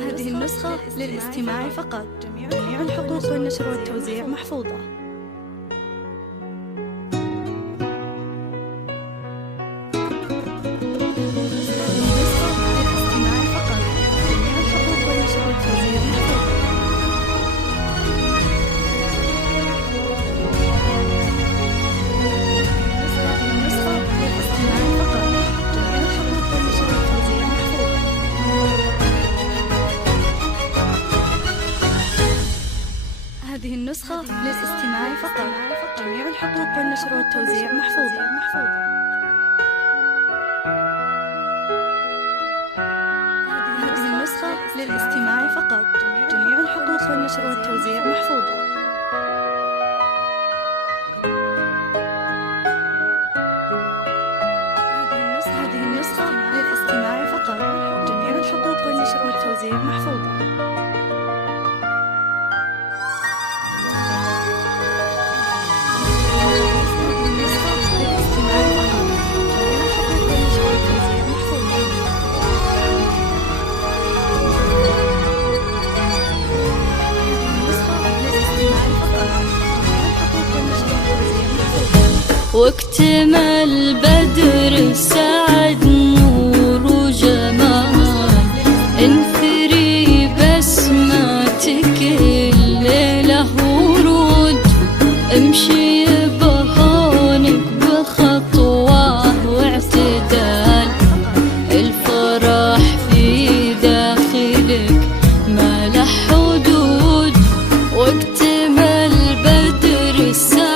هذه النسخة للاستماع فقط. جميع الحقوق والنشر والتوزيع محفوظة. هذه النسخة للاستماع فقط. جميع الحقوق والنشر والتوزيع محفوظة. هذه النسخة للاستماع فقط. جميع الحقوق والنشر والتوزيع محفوظة. هذه النسخة للاستماع فقط. جميع الحقوق والنشر والتوزيع محفوظة. واكتمل بدر سعد نور وجمال، انثري بسماتك الليلة ورود، امشي بهونك بخطوة واعتدال، الفرح في داخلك ما له حدود. واكتمل بدر سعد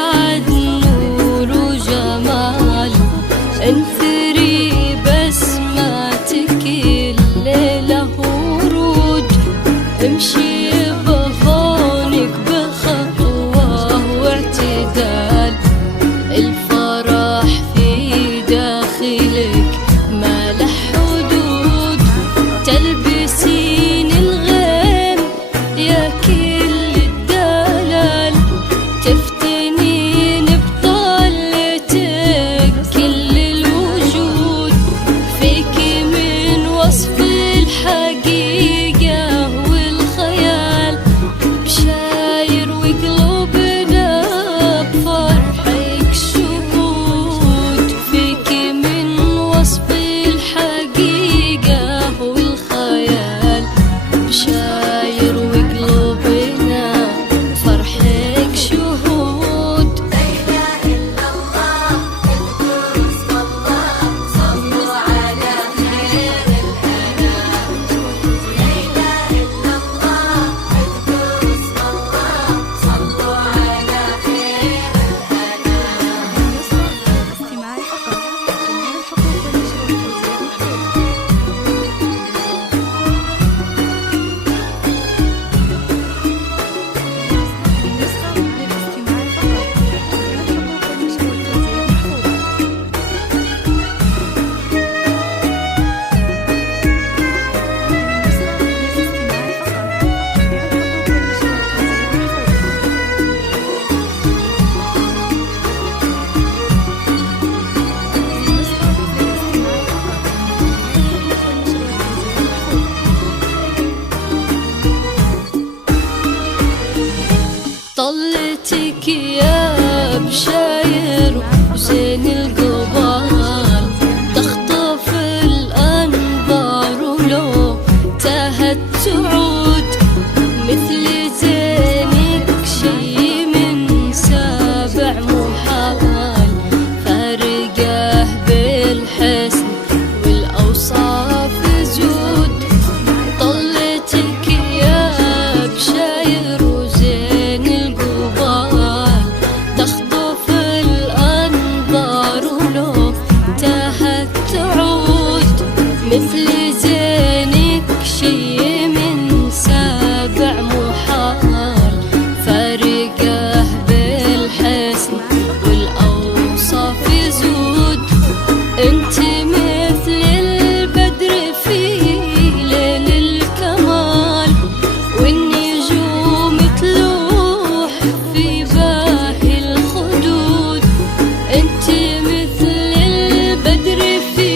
انثري بسماتك الليلة ورود، امشي بهونك بخطوة واعتدال، الفرح في داخلك ما له حدود. تلبسين الغيم يا كل الدلال، تفتنين بطلتك كل الوجود، فيك من وصف الحقيقة والخيال، بشاير وقلوبنا بفرحك شهود، فيك من وصف الحقيقة والخيال، بشاير وقلوبنا بفرحك شهود. لا إله إلا الله اذكروا اسم الله صلوا على خير الأنام، لا إله إلا الله اذكروا اسم الله صلوا على خير الأنام. الاستماع فقط. جميع الحقوق والنشر والتوزيع محفوظة. طلتك يا بشاير وزين القبال، تخطف الأنظار ولو تاهت تعود، مثل زينك شي من سابع محال، فارقه بالحسن والأوصاف زود. طلتك يا بشاير وزين القبال، تخطف الأنظار ولو تاهت تعود، مثل زينك شي من سابع محال، فارقه بالحسن والأوصاف زود. انت مثل البدر في ليل الكمال، والنجوم تلوح في باهي الخدود، انت مثل البدر في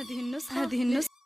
هذه النسخة